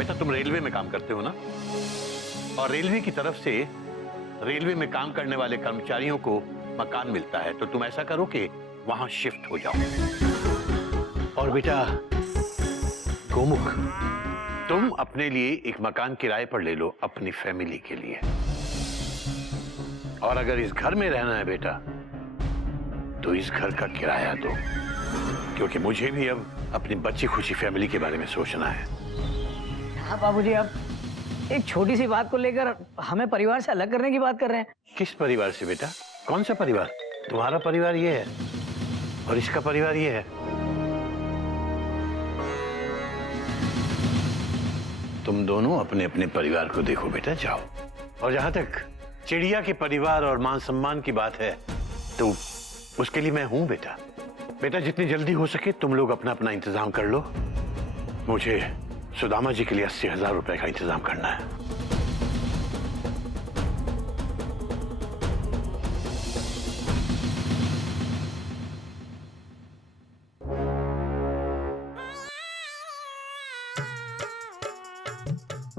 बेटा तुम रेलवे में काम करते हो ना, और रेलवे की तरफ से रेलवे में काम करने वाले कर्मचारियों को मकान मिलता है, तो तुम ऐसा करो कि वहां शिफ्ट हो जाओ। और बेटा गोमुख, तुम अपने लिए एक मकान किराए पर ले लो अपनी फैमिली के लिए। और अगर इस घर में रहना है बेटा तो इस घर का किराया दो, क्योंकि मुझे भी अब अपनी बच्ची खुशी फैमिली के बारे में सोचना है। हाँ बाबूजी, अब एक छोटी सी बात को लेकर हमें परिवार से अलग करने की बात कर रहे हैं। किस परिवार से बेटा? कौन सा परिवार? तुम्हारा परिवार ये है और इसका परिवार ये है। तुम दोनों अपने अपने परिवार को देखो बेटा, जाओ। और जहां तक चिड़िया के परिवार और मान सम्मान की बात है तो उसके लिए मैं हूं बेटा। बेटा जितनी जल्दी हो सके तुम लोग अपना अपना इंतजाम कर लो। मुझे सुदामा जी के लिए 80,000 रुपए का इंतजाम करना है।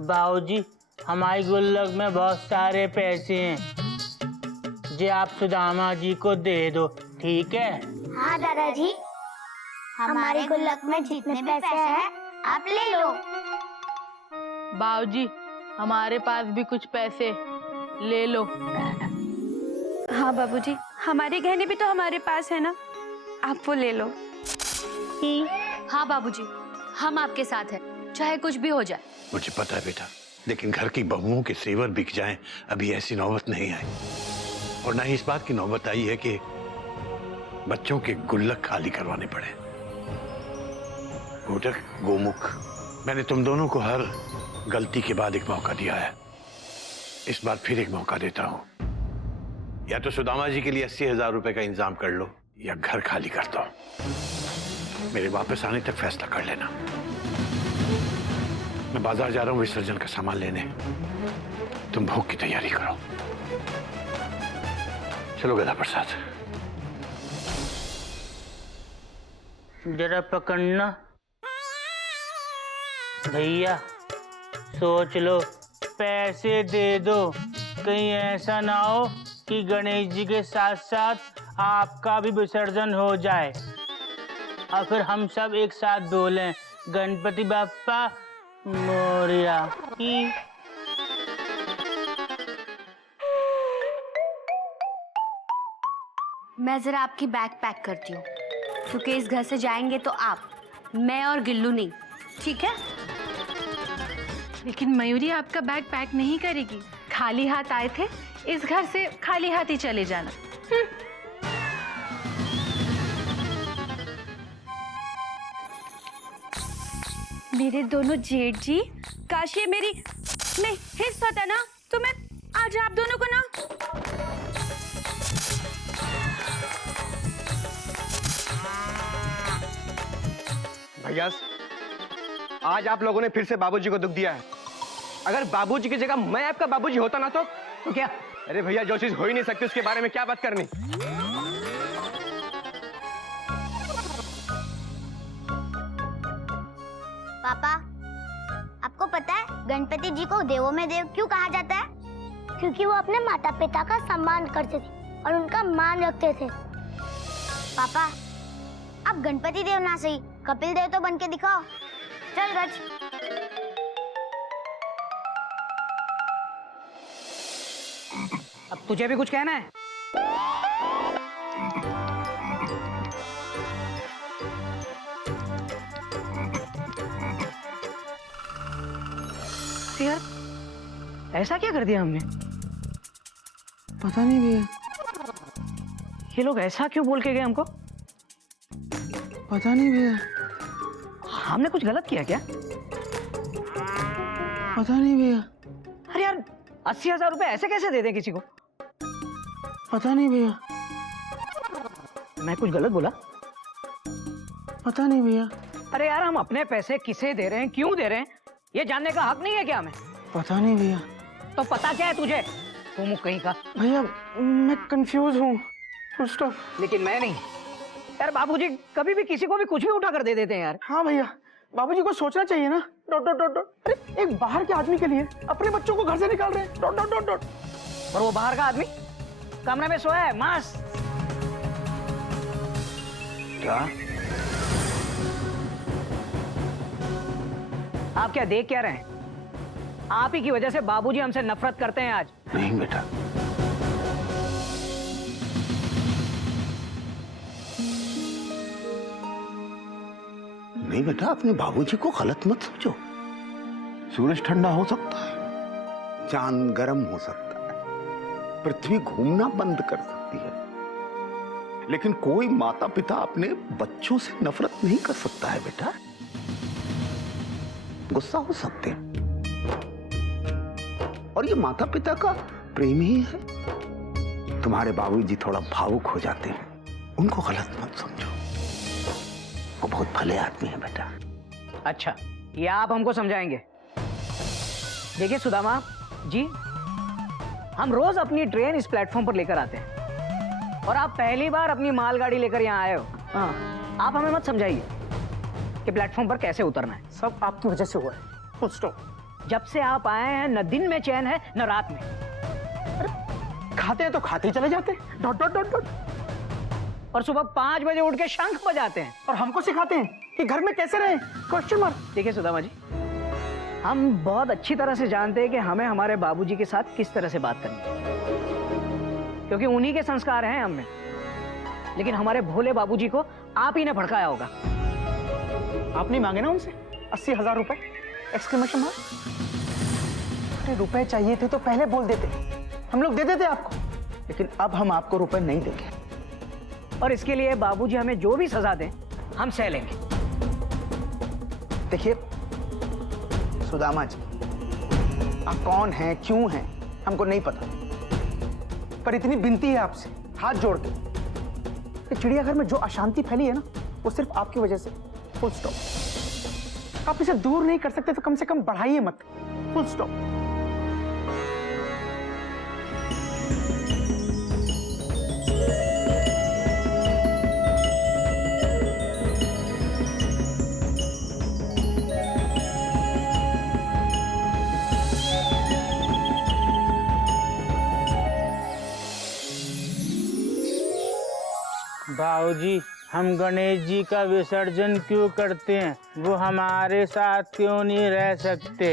बाबूजी, हमारी गुल्लक में बहुत सारे पैसे हैं, जे आप सुदामा जी को दे दो, ठीक है? हाँ दादाजी, हमारे गुल्लक में जितने पैसे हैं आप ले लो। बाबूजी, हमारे पास भी कुछ पैसे ले लो। हाँ बाबूजी, हमारे गहने भी तो हमारे पास है ना, आप वो ले लो। हाँ बाबूजी, हम आपके साथ हैं, चाहे कुछ भी हो जाए। मुझे पता है बेटा, लेकिन घर की बहुओं के सेवर बिक जाएं, अभी ऐसी नौबत नहीं आई। और ना ही इस बात की नौबत आई है कि बच्चों के गुल्लक खाली करवाने पड़े। घोटक, गोमुख, मैंने तुम दोनों को हर गलती के बाद एक मौका दिया है। इस बार फिर एक मौका देता हूं। या तो सुदामा जी के लिए 80,000 रुपए का इंतजाम कर लो या घर खाली कर दो। मेरे वापस आने तक फैसला कर लेना। मैं बाजार जा रहा हूं विसर्जन का सामान लेने, तुम भोग की तैयारी करो। चलो गदा प्रसाद। जरा पकड़ना भैया, सोच लो, पैसे दे दो। कहीं ऐसा ना हो कि गणेश जी के साथ साथ आपका भी विसर्जन हो जाए और फिर हम सब एक साथ बोलें गणपति बाप्पा मोरिया। मैं जरा आपकी बैग पैक करती हूँ, क्योंकि इस घर से जाएंगे तो आप, मैं और गिल्लू नहीं, ठीक है? लेकिन मयूरी आपका बैग पैक नहीं करेगी। खाली हाथ आए थे, इस घर से खाली हाथ ही चले जाना। मेरे दोनों जेठ जी, काश ये मेरी में हिस्सा होता ना तो मैं आज आप दोनों को ना। भैया, आज आप लोगों ने फिर से बाबूजी को दुख दिया है। अगर बाबूजी की जगह मैं आपका बाबूजी होता ना तो क्या? अरे भैया, जो चीज हो ही नहीं सकती उसके बारे में क्या बात करनी। पापा, आपको पता है गणपति जी को देवों में देव क्यों कहा जाता है? क्योंकि वो अपने माता पिता का सम्मान करते थे और उनका मान रखते थे। पापा, अब गणपति देव ना सही, कपिल देव तो बन के दिखाओ। चल गज। अब तुझे भी कुछ कहना है? यार, ऐसा क्या कर दिया हमने? पता नहीं भैया। ये लोग ऐसा क्यों बोल के गए हमको? पता नहीं भैया। हमने कुछ गलत किया क्या? पता नहीं भैया। अरे यार, 80,000 रुपए ऐसे कैसे दे दें किसी को? पता नहीं भैया। मैं कुछ गलत बोला? पता नहीं भैया। अरे यार, हम अपने पैसे किसे दे रहे हैं, क्यों दे रहे हैं, ये जानने का हक नहीं है क्या हमें? पता नहीं भैया। तो पता क्या है तुझे? तुम कहीं का। भैया, मैं कंफ्यूज हूँ। Full stop. लेकिन मैं नहीं यार। बाबूजी कभी भी किसी को भी कुछ भी उठा कर दे देते हैं यार। हाँ भैया, बाबूजी को सोचना चाहिए ना। Dot dot dot dot. एक बाहर के आदमी के लिए अपने बच्चों को घर से निकाल रहे हैं। Dot dot dot dot. और वो बाहर का आदमी कमरे में सोया है मस्त। क्या? आप क्या देख क्या रहे हैं? आप ही की वजह से बाबूजी हमसे नफरत करते हैं आज। नहीं बेटा, नहीं बेटा, अपने बाबूजी को गलत मत समझो। सूरज ठंडा हो सकता है, चांद गर्म हो सकता है, पृथ्वी घूमना बंद कर सकती है, लेकिन कोई माता पिता अपने बच्चों से नफरत नहीं कर सकता है बेटा। गुस्सा हो सकते हैं, और ये माता पिता का प्रेम ही है। तुम्हारे बाबूजी थोड़ा भावुक हो जाते हैं, उनको गलत मत समझो। वो बहुत भले आदमी है बेटा। अच्छा, ये आप हमको समझाएंगे? देखिए सुदामा जी, हम रोज अपनी ट्रेन इस प्लेटफॉर्म पर लेकर आते हैं, और आप पहली बार अपनी मालगाड़ी लेकर यहाँ आए हो। हाँ, आप हमें मत समझाइए कि प्लेटफॉर्म पर कैसे उतरना है। सब आपकी वजह से हुआ है। Full stop. जब से आप आए हैं न दिन में चैन है न रात में। खाते हैं तो खाते ही चले जाते हैं। Dot dot dot dot. और सुबह 5 बजे उठ के शंख बजाते हैं और हमको सिखाते हैं कि घर में कैसे रहें। Question mark. देखिए सुदामा जी, हम बहुत अच्छी तरह से जानते हैं कि हमें हमारे बाबूजी के साथ किस तरह से बात करनी है, क्योंकि उन्हीं के संस्कार हैं हम में। लेकिन हमारे भोले बाबूजी को आप ही ने भड़काया होगा। आपने मांगे ना उनसे 80,000 रुपए? Exclamation mark. अरे रुपए चाहिए थे तो पहले बोल देते, हम लोग दे देते आपको। लेकिन अब हम आपको रुपए नहीं देंगे, और इसके लिए बाबूजी हमें जो भी सजा दें हम सह लेंगे। देखिए सुदामा जी, आप कौन हैं, क्यों हैं, हमको नहीं पता, पर इतनी विनती है आपसे हाथ जोड़ के कि चिड़ियाघर में जो अशांति फैली है ना, वो सिर्फ आपकी वजह से। Full stop. आप इसे दूर नहीं कर सकते तो कम से कम बढ़ाइए मत। Full stop. बाबूजी, हम गणेश जी का विसर्जन क्यों करते हैं? वो हमारे साथ क्यों नहीं रह सकते?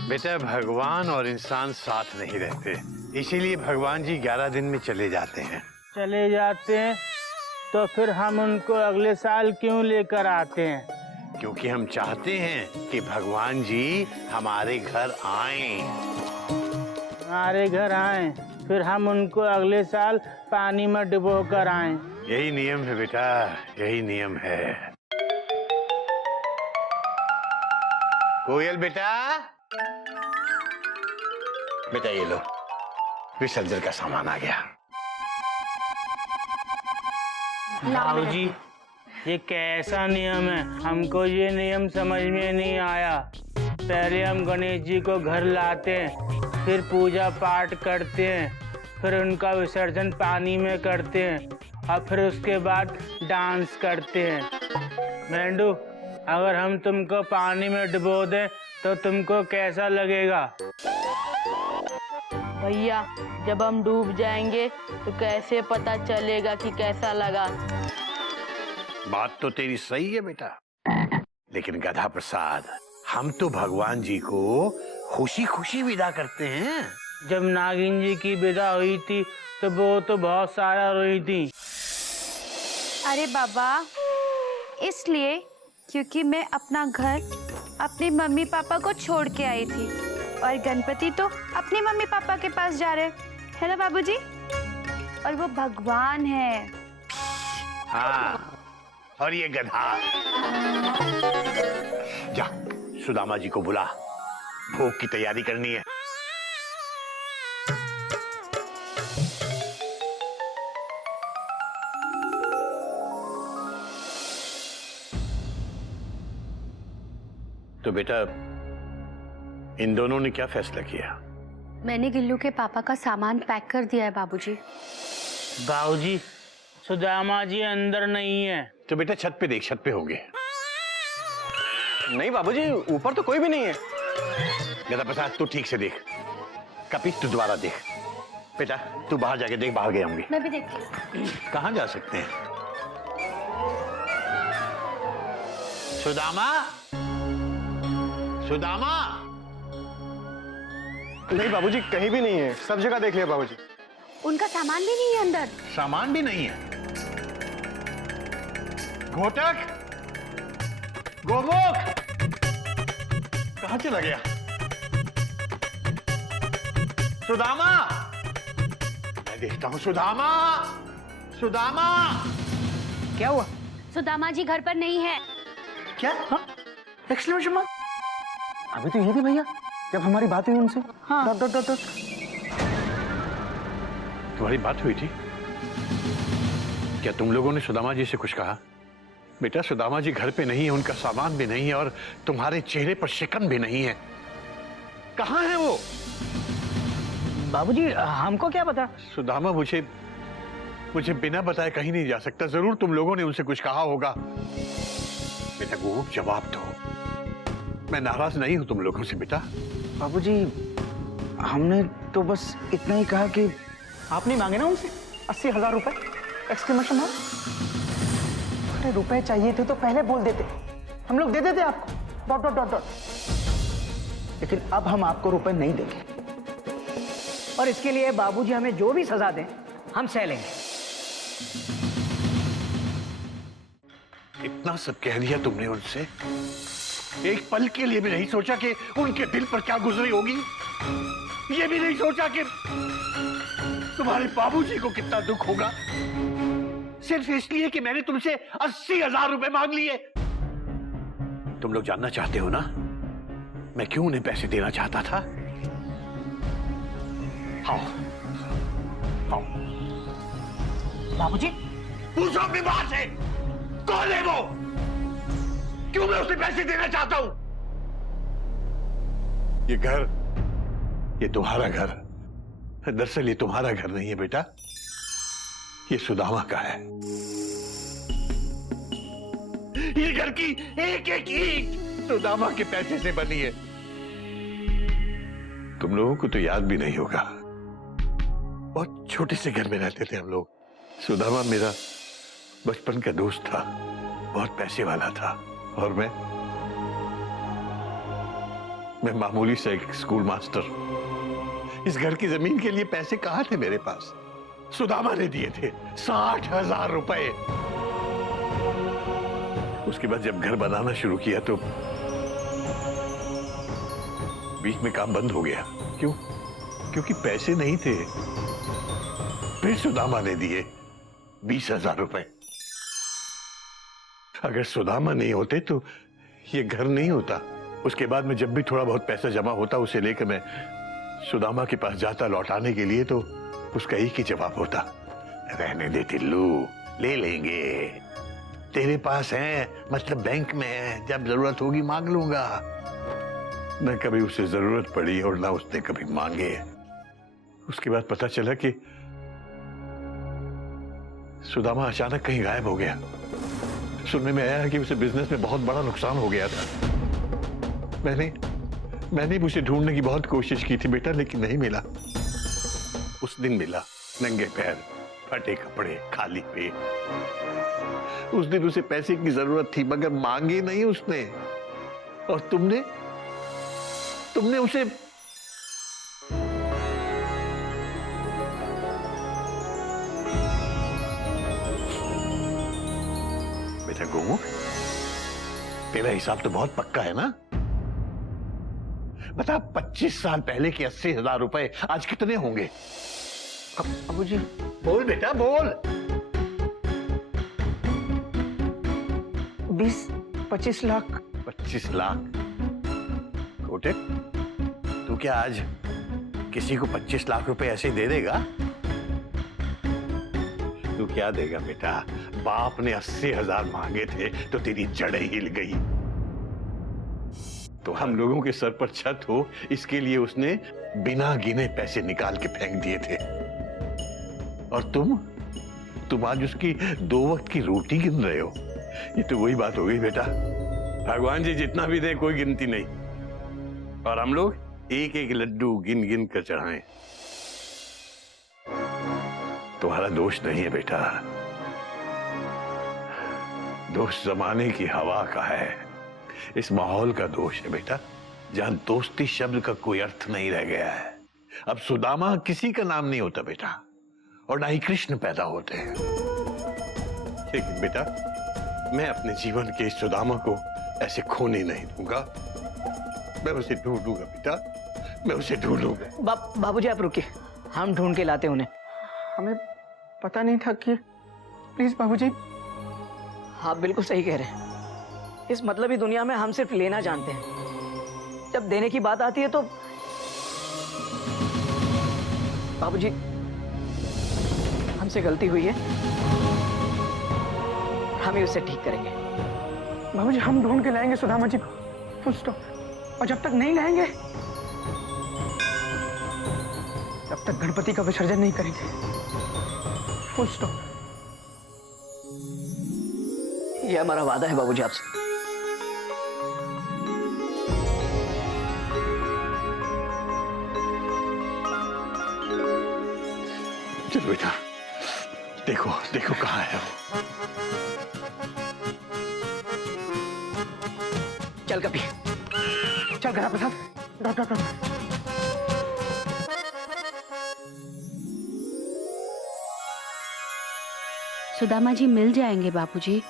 बेटा, भगवान और इंसान साथ नहीं रहते, इसीलिए भगवान जी 11 दिन में चले जाते हैं। चले जाते हैं तो फिर हम उनको अगले साल क्यों लेकर आते हैं? क्योंकि हम चाहते हैं कि भगवान जी हमारे घर आएं। हमारे घर आए, फिर हम उनको अगले साल पानी में डुबो कर आए। यही नियम है बेटा, यही नियम है। कोयल बेटा, बेटा ये लो, विसर्जन का सामान आ गया। बाबूजी, ये कैसा नियम है? हमको ये नियम समझ में नहीं आया। पहले हम गणेश जी को घर लाते हैं, फिर पूजा पाठ करते हैं, फिर उनका विसर्जन पानी में करते हैं, और फिर उसके बाद डांस करते हैं। मेंढू, अगर हम तुमको पानी में डुबो दें तो तुमको कैसा लगेगा? भैया, जब हम डूब जाएंगे तो कैसे पता चलेगा कि कैसा लगा? बात तो तेरी सही है बेटा, लेकिन गधा प्रसाद, हम तो भगवान जी को खुशी खुशी विदा करते हैं। जब नागिन जी की विदा हुई थी तो वो तो बहुत सारा रोई थी। अरे बाबा, इसलिए क्योंकि मैं अपना घर अपने मम्मी पापा को छोड़ के आई थी, और गणपति तो अपने मम्मी पापा के पास जा रहे है ना बाबूजी? और वो भगवान है। हाँ, और ये गधा। जा, सुदामा जी को बुला, भोग की तैयारी करनी है। तो बेटा, इन दोनों ने क्या फैसला किया? मैंने गिल्लू के पापा का सामान पैक कर दिया है बाबूजी। बाबूजी, सुदामा जी अंदर नहीं है। तो बेटा छत पे देख, छत पे होंगे। नहीं बाबूजी, ऊपर तो कोई भी नहीं है। गदा प्रसाद तू ठीक से देख, कपी तू दोबारा देख। बेटा तू बाहर जाके देख, बाहर गए होंगे। मैं भी देखती हूँ। कहाँ जा सकते हैं? सुदामा, सुदामा। नहीं बाबूजी, कहीं भी नहीं है, सब जगह देख लिया बाबूजी। उनका सामान भी नहीं है अंदर। सामान भी नहीं है। घोटक, गोमुख, कहाँ चला गया? सुदामा, मैं देखता हूँ। सुदामा, सुदामा। क्या हुआ? सुदामा जी घर पर नहीं है। क्या? Exclamation mark? अभी तो यही थी भैया जब हमारी बात हुई उनसे। हाँ। Dot dot dot dot. तुम्हारी बात हुई थी? क्या तुम लोगों ने सुदामा जी से कुछ कहा? बेटा सुदामा जी घर पे नहीं है, उनका सामान भी नहीं है और तुम्हारे चेहरे पर शिकन भी नहीं है। कहाँ है वो? बाबूजी हमको क्या पता? सुदामा मुझे बिना बताए कहीं नहीं जा सकता। जरूर तुम लोगों ने उनसे कुछ कहा होगा। बेटा गोमुख जवाब दो। मैं नाराज नहीं हूं तुम लोगों से बेटा। बाबूजी हमने तो बस इतना ही कहा कि आपने मांगे ना उनसे 80,000 रुपए? Exclamation mark. अरे रुपए चाहिए थे तो पहले बोल देते, हम लोग दे देते आपको। Dot dot dot dot. लेकिन अब हम आपको रुपए नहीं देंगे। और इसके लिए बाबूजी हमें जो भी सजा दें हम सह लेंगे। इतना सब कह दिया तुमने उनसे, एक पल के लिए भी नहीं सोचा कि उनके दिल पर क्या गुजरी होगी? ये भी नहीं सोचा कि तुम्हारे बाबूजी को कितना दुख होगा सिर्फ इसलिए कि मैंने तुमसे 80,000 रुपए मांग लिए। तुम लोग जानना चाहते हो ना मैं क्यों उन्हें पैसे देना चाहता था? आओ आओ, बाबूजी पूछो अपनी मां से, कौन है वो? क्यों मैं उसे पैसे देना चाहता हूं? ये घर, ये तुम्हारा घर। दरअसल ये तुम्हारा घर नहीं है बेटा, ये सुदामा का है। ये घर की एक एक ईंट सुदामा के पैसे से बनी है। तुम लोगों को तो याद भी नहीं होगा, बहुत छोटे से घर में रहते थे हम लोग। सुदामा मेरा बचपन का दोस्त था, बहुत पैसे वाला था और मैं मामूली सा एक स्कूल मास्टर। इस घर की जमीन के लिए पैसे कहां थे मेरे पास? सुदामा ने दिए थे 60,000 रुपए। उसके बाद जब घर बनाना शुरू किया तो बीच में काम बंद हो गया। क्यों? क्योंकि पैसे नहीं थे। फिर सुदामा ने दिए 20,000 रुपए। अगर सुदामा नहीं होते तो ये घर नहीं होता। उसके बाद में जब भी थोड़ा बहुत पैसा जमा होता उसे लेकर मैं सुदामा के पास जाता लौटाने के लिए, तो उसका एक ही जवाब होता, रहने दे टिल्लू, ले लेंगे, तेरे पास है, मतलब बैंक में है, जब जरूरत होगी मांग लूंगा। न कभी उसे जरूरत पड़ी और ना उसने कभी मांगे। उसके बाद पता चला कि सुदामा अचानक कहीं गायब हो गया। सुनने में आया कि उसे बिजनेस में बहुत बड़ा नुकसान हो गया था। मैंने भी उसे ढूंढने की बहुत कोशिश की थी बेटा, लेकिन नहीं मिला। उस दिन मिला, नंगे पैर, फटे कपड़े, खाली पेट। उस दिन उसे पैसे की जरूरत थी मगर मांगे नहीं उसने। और तुमने उसे बेटा गोमुख, तेरा हिसाब तो बहुत पक्का है ना? बता 25 साल पहले के 80,000 रुपए आज कितने होंगे? बाबूजी बोल बेटा बोल। 20-25 लाख। 25 लाख? कोटे, तू क्या आज किसी को 25 लाख रुपए ऐसे दे देगा? तू क्या देगा बेटा? बाप ने 80,000 मांगे थे तो तेरी जड़ें हिल गई। तो हम लोगों के सर पर छत हो इसके लिए उसने बिना गिने पैसे निकाल के फेंक दिए थे। और तुम आज उसकी 2 वक्त की रोटी गिन रहे हो। ये तो वही बात हो गई बेटा भगवान जी जितना भी दे कोई गिनती नहीं, और हम लोग एक एक लड्डू गिन गिन कर चढ़ाएं। तुम्हारा दोष नहीं है बेटा, दोष जमाने की हवा का है, इस माहौल का दोष है बेटा, जहां दोस्ती शब्द का कोई अर्थ नहीं रह गया है। अब सुदामा किसी का नाम नहीं होता बेटा, और ना ही कृष्ण पैदा होते हैं। लेकिन बेटा मैं अपने जीवन के इस सुदामा को ऐसे खोने नहीं दूंगा, मैं उसे ढूंढूंगा बेटा, मैं उसे ढूंढूंगा। बाबूजी आप रुकिए, हम ढूंढ के लाते उन्हें। हमें पता नहीं था कि, प्लीज बाबूजी। आप बिल्कुल सही कह रहे हैं, इस मतलबी दुनिया में हम सिर्फ लेना जानते हैं, जब देने की बात आती है तो बाबूजी हमसे गलती हुई है, हम ही उसे ठीक करेंगे। बाबूजी हम ढूंढ के लाएंगे सुदामा जी को, फुल स्टॉप। और जब तक नहीं लाएंगे तब तक गणपति का विसर्जन नहीं करेंगे, फुल स्टॉप। ये हमारा वादा है बाबूजी आपसे। चलो बेटा, देखो देखो कहाँ है वो। चल कभी, चल गणा प्रसाद, dot dot dot. Sudama ji मिल जाएंगे बापूजी।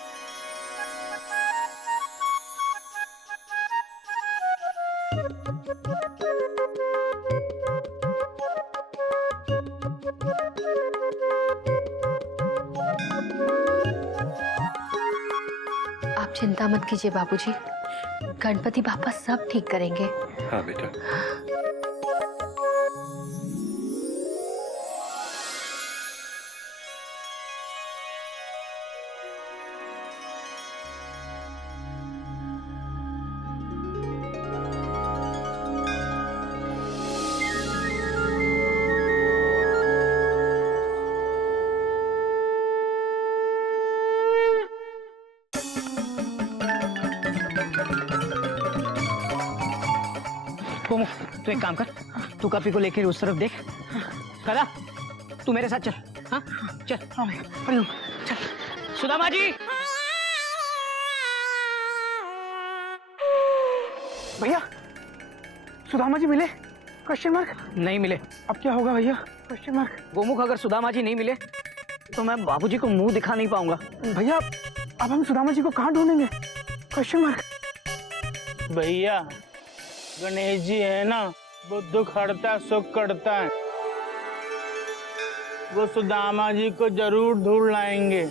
आप चिंता मत कीजिए बाबूजी, गणपति बापा सब ठीक करेंगे। हाँ बेटा। कोमो, तू एक काम कर, तू कपी को लेकर उस तरफ देख। कला, तू मेरे साथ चल। हाँ चल। हाँ भैया, हरिओम, चल। सुदामा जी। भैया सुदामा जी मिले? Question mark. नहीं मिले। अब क्या होगा भैया? Question mark. गोमुख, अगर सुदामा जी नहीं मिले तो मैं बाबूजी को मुंह दिखा नहीं पाऊंगा। भैया अब हम सुदामा जी को कहाँ ढूंढेंगे? Question mark. भैया गणेश जी है ना, वो दुख हरता सुख करता है, वो सुदामा जी को जरूर ढूंढ लाएंगे।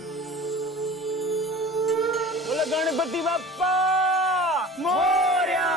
बोलो गणपति बप्पा मोरया।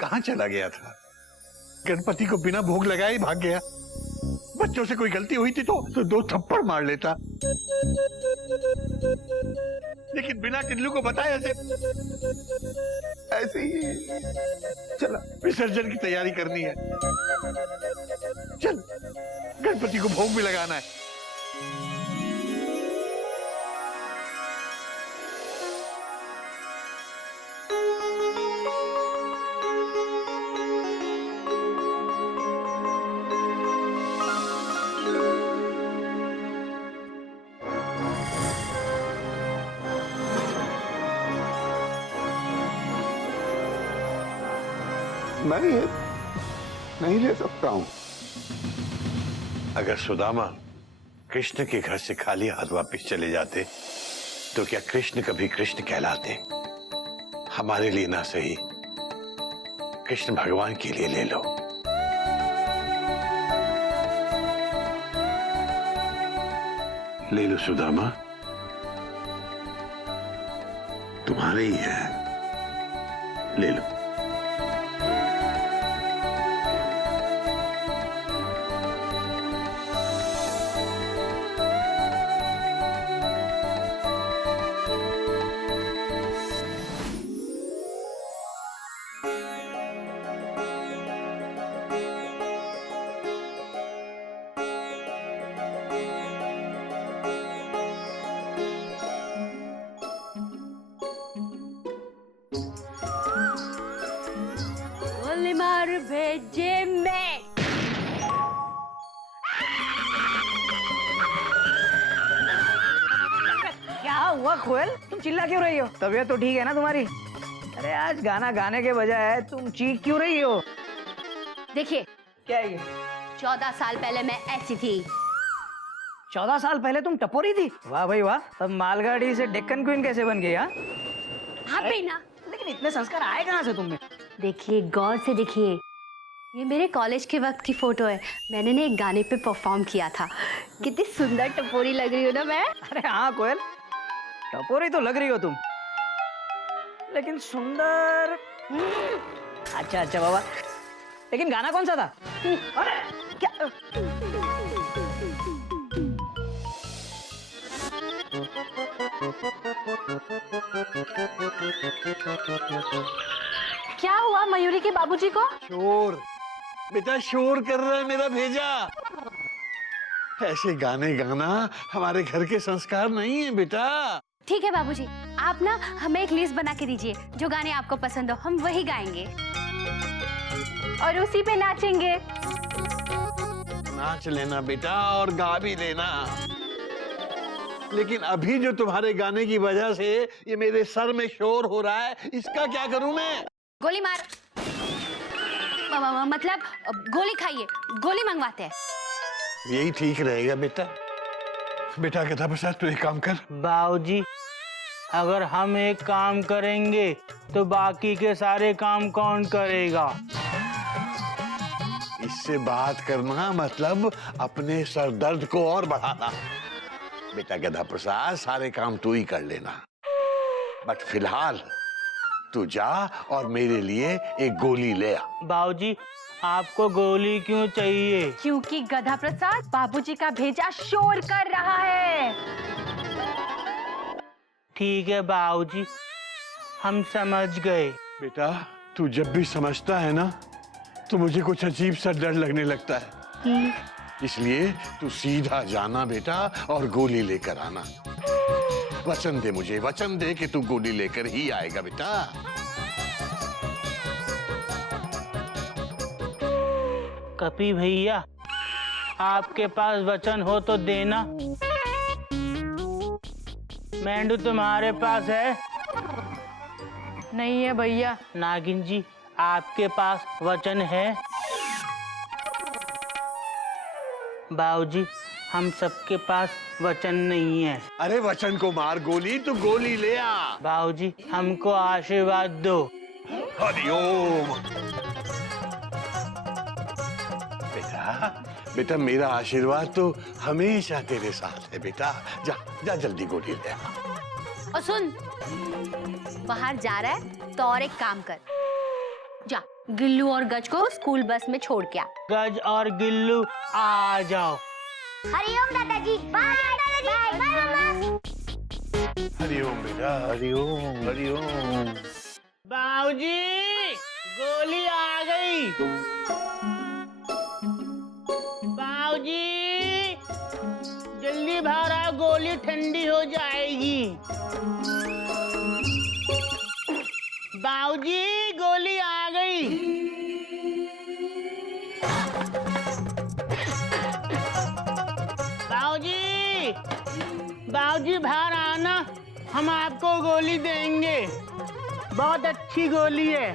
कहाँ चला गया था? गणपति को बिना भोग लगाए ही भाग गया। बच्चों से कोई गलती हुई थी तो दो थप्पड़ मार लेता, लेकिन बिना टिल्लू को बताए ऐसे ही चला। विसर्जन की तैयारी करनी है, चल गणपति को भोग भी लगाना है। मैं ये नहीं ले सकता हूं। अगर सुदामा कृष्ण के घर से खाली हाथ वापस चले जाते तो क्या कृष्ण कभी कृष्ण कहलाते? हमारे लिए ना सही, कृष्ण भगवान के लिए ले लो। ले लो सुदामा, तुम्हारे ही है। ले लो। गोली मार भेजे मैं। क्या हुआ कोयल, तुम चिल्ला क्यों रही हो? तबीयत तो ठीक है ना तुम्हारी? अरे आज गाना गाने के बजाय तुम चीख क्यों रही हो? देखिए, क्या है ये? 14 साल पहले मैं ऐसी थी। 14 साल पहले तुम टपोरी थी? वाह भाई वाह, तब मालगाड़ी से डेक्कन क्वीन कैसे बन गई? हाँ, आप भी ना। लेकिन इतने संस्कार आए कहाँ से तुम में? देखिए, गौर से देखिए, ये मेरे कॉलेज के वक्त की फोटो है। मैंने ना एक गाने पे परफॉर्म किया था। कितनी सुंदर टपोरी लग रही हूँ ना मैं। अरे हाँ कोयल, टपोरी तो लग रही हो तुम, लेकिन सुंदर। अच्छा अच्छा बाबा, लेकिन गाना कौन सा था? अरे क्या? क्या हुआ मयूरी के बाबूजी को? शोर बेटा, शोर कर रहा है मेरा भेजा। ऐसे गाने गाना हमारे घर के संस्कार नहीं है बेटा। ठीक है बाबूजी, आप ना हमें एक लिस्ट बना के दीजिए, जो गाने आपको पसंद हो हम वही गाएंगे और उसी पे नाचेंगे। नाच लेना बेटा और गा भी लेना, लेकिन अभी जो तुम्हारे गाने की वजह से ये मेरे सर में शोर हो रहा है, इसका क्या करूं मैं? गोली मार, मतलब गोली खाइए, गोली मंगवाते हैं। यही ठीक रहेगा बेटा। बेटा गधा प्रसाद, तू एक काम कर। बाबूजी, अगर हम एक काम करेंगे तो बाकी के सारे काम कौन करेगा? इससे बात करना मतलब अपने सर दर्द को और बढ़ाना। बेटा गधा प्रसाद, सारे काम तू ही कर लेना, बट फिलहाल तू जा और मेरे लिए एक गोली ले आ। बाबूजी, आपको गोली क्यों चाहिए? क्योंकि गधा प्रसाद बाबूजी का भेजा शोर कर रहा है। ठीक है बाबूजी, हम समझ गए। बेटा तू जब भी समझता है ना तो मुझे कुछ अजीब सा डर लगने लगता है, इसलिए तू सीधा जाना बेटा और गोली लेकर आना। वचन दे मुझे, वचन दे कि तू गोली लेकर ही आएगा बेटा। कपी भैया, आपके पास वचन हो तो देना। मेंढू तुम्हारे पास है? नहीं है भैया। नागिन जी, आपके पास वचन है? बाबूजी, हम सबके पास वचन नहीं है। अरे वचन को मार गोली, तू गोली ले आ। बाबूजी, हमको आशीर्वाद दो। हरिओम। बेटा बेटा, मेरा आशीर्वाद तो हमेशा तेरे साथ है बेटा। जा जा जल्दी गोली ले आ। और सुन, बाहर जा रहा है तो और एक काम कर, जा गिल्लू और गज को स्कूल बस में छोड़ के आ। गज और गिल्लू आ जाओ। हरिओम दादाजी, बाय दादाजी, बाय मम्मा। हरिओम बेटा, हरिओम हरिओम। बाबूजी, गोली आ गई। बाबूजी, जल्दी बाहर आओ, गोली ठंडी हो जाएगी। बाबूजी, गोली आ गई। बाबूजी, बाबूजी बाहर आना, हम आपको गोली देंगे, बहुत अच्छी गोली है।